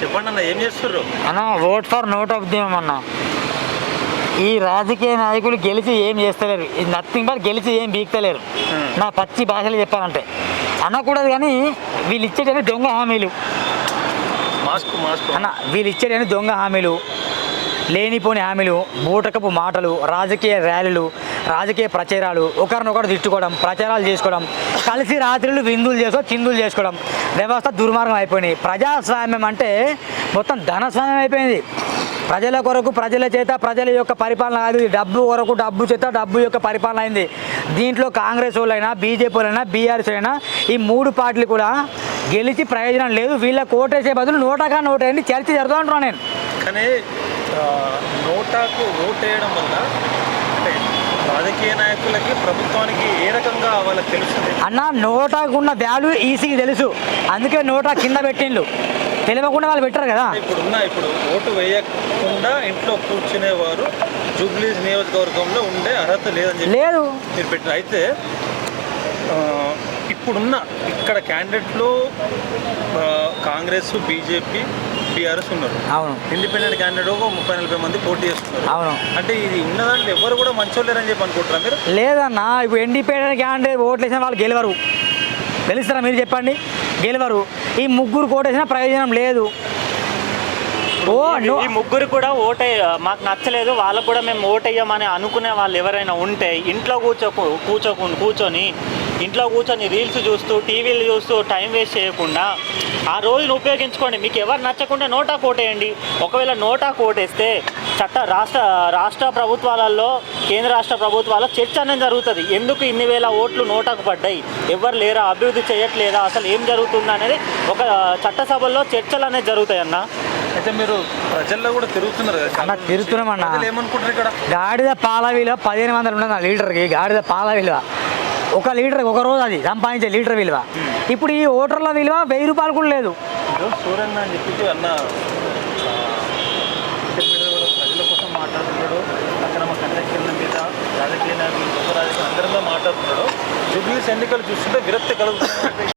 చెప్పండి అన్న, ఏం చేస్తుర్రు అన్న? ఓట్ ఫర్ నోట్ ఉద్యమం అన్న. ఈ రాజకీయ నాయకులు గెలిచి ఏం చేస్తలేరు, ఇది నథింగ్ బట్ గెలిచి ఏం బీక్తలేరు. నా పచ్చి భాషలు చెప్పాలంటే అనకూడదు, కానీ వీళ్ళు ఇచ్చేటని దొంగ హామీలు అన్న. వీళ్ళు ఇచ్చేటని దొంగ హామీలు, లేనిపోని హామీలు, బూటకపు మాటలు, రాజకీయ ర్యాలీలు, రాజకీయ ప్రచారాలు, ఒకరినొకరు తిట్టుకోవడం, ప్రచారాలు చేసుకోవడం, కలిసి రాత్రులు విందులు చేసుకోవడం, చిందులు చేసుకోవడం, వ్యవస్థ దుర్మార్గం అయిపోయినాయి. ప్రజాస్వామ్యం అంటే మొత్తం ధనస్వామ్యం అయిపోయింది. ప్రజల కొరకు ప్రజల చేత ప్రజల యొక్క పరిపాలన కాదు, డబ్బు కొరకు డబ్బు చేత డబ్బు యొక్క పరిపాలన అయింది. దీంట్లో కాంగ్రెస్ వాళ్ళైనా, బీజేపీ వాళ్ళైనా, బీఆర్ఎస్ అయినా, ఈ మూడు పార్టీలు కూడా గెలిచి ప్రయోజనం లేదు. వీళ్ళకి ఓటేసే బదులు నోటాకా నోటేయండి చర్చ జరుగుతూ ఉంటున్నాను నేను. కానీ నోటాకు ఓటేయడం వల్ల అంటే రాజకీయ నాయకులకి, ప్రభుత్వానికి ఏ రకంగా వాళ్ళకి తెలుస్తుంది అన్న? నోటాకు ఉన్న వాల్యూ ఈసీకి తెలుసు, అందుకే నోటా కింద పెట్టిండ్లు. తెలియకుండా వాళ్ళు పెట్టారు కదా. ఇప్పుడు ఓటు వేయకుండా ఇంట్లో కూర్చునేవారు జూబ్లీస్ నియోజకవర్గంలో ఉండే అర్హత లేదని చెప్పి లేదు మీరు పెట్టారు. అయితే ఇప్పుడున్న ఇక్కడ క్యాండిడేట్లు కాంగ్రెస్, బీజేపీ, బీఆర్ఎస్ ఉన్నారు. అవును. ఇండిపెండెంట్ క్యాండిడేట్ 30-40 మంది పోటీ చేస్తున్నారు. అవును. అంటే ఇది ఉన్నదాంట్లో ఎవరు కూడా మంచోళ్ళేరని చెప్పి అనుకుంటారా మీరు? లేదన్న, ఇప్పుడు ఇండిపెండెంట్ క్యాండిడేట్ ఓట్లు వేసిన వాళ్ళు గెలవరు. తెలుస్తారా మీరు చెప్పండి? గెలవరు. ఈ ముగ్గురు ఓటేసినా ప్రయోజనం లేదు. ఈ ముగ్గురు కూడా మాకు నచ్చలేదు, వాళ్ళకు కూడా మేము ఓటేయమని అనుకునే వాళ్ళు ఎవరైనా ఉంటే ఇంట్లో కూర్చొని ఇంట్లో కూర్చొని రీల్స్ చూస్తూ, టీవీలు చూస్తూ టైం వేస్ట్ చేయకుండా ఆ రోజును ఉపయోగించుకోండి. మీకు ఎవరు నచ్చకుండా నోటాకు ఓటేయండి. ఒకవేళ నోటాకు ఓటేస్తే రాష్ట్ర ప్రభుత్వాలలో, కేంద్ర రాష్ట్ర ప్రభుత్వాల్లో చర్చ అనేది జరుగుతుంది. ఎందుకు ఇన్ని వేల ఓట్లు నోటాకు పడ్డాయి, ఎవరు లేరా, అభివృద్ధి చేయట్లేదా, అసలు ఏం జరుగుతుంది అనేది ఒక చట్టసభల్లో చర్చలు అనేది జరుగుతాయి అన్న. అయితే మీరు ప్రజల్లో కూడా తిరుగుతున్నారు కదా అన్న? తిరుగుతున్నామన్నా. ఏమనుకుంటారు ఇక్కడ? గాడిద పాల విలువ 1500 ఉండదు లీటర్కి. గాడిద పాల విలువ 1 లీటర్, ఒక రోజు అది సంపాదించే లీటర్ విలువ. ఇప్పుడు ఈ ఓటర్ల విలువ 1000 రూపాయలు కూడా లేదు. సూర్యన్న అని చెప్పి అన్న ప్రజల కోసం మాట్లాడుతున్నాడు, అక్రమ కంటెక్కిల మీద రాజకీయ నాయకులు, ఉప రాజకీయ అందరిలో మాట్లాడుతున్నాడు. జూబ్లీస్ ఎన్నికలు చూస్తుంటే విరక్తి కలుగుతుంది.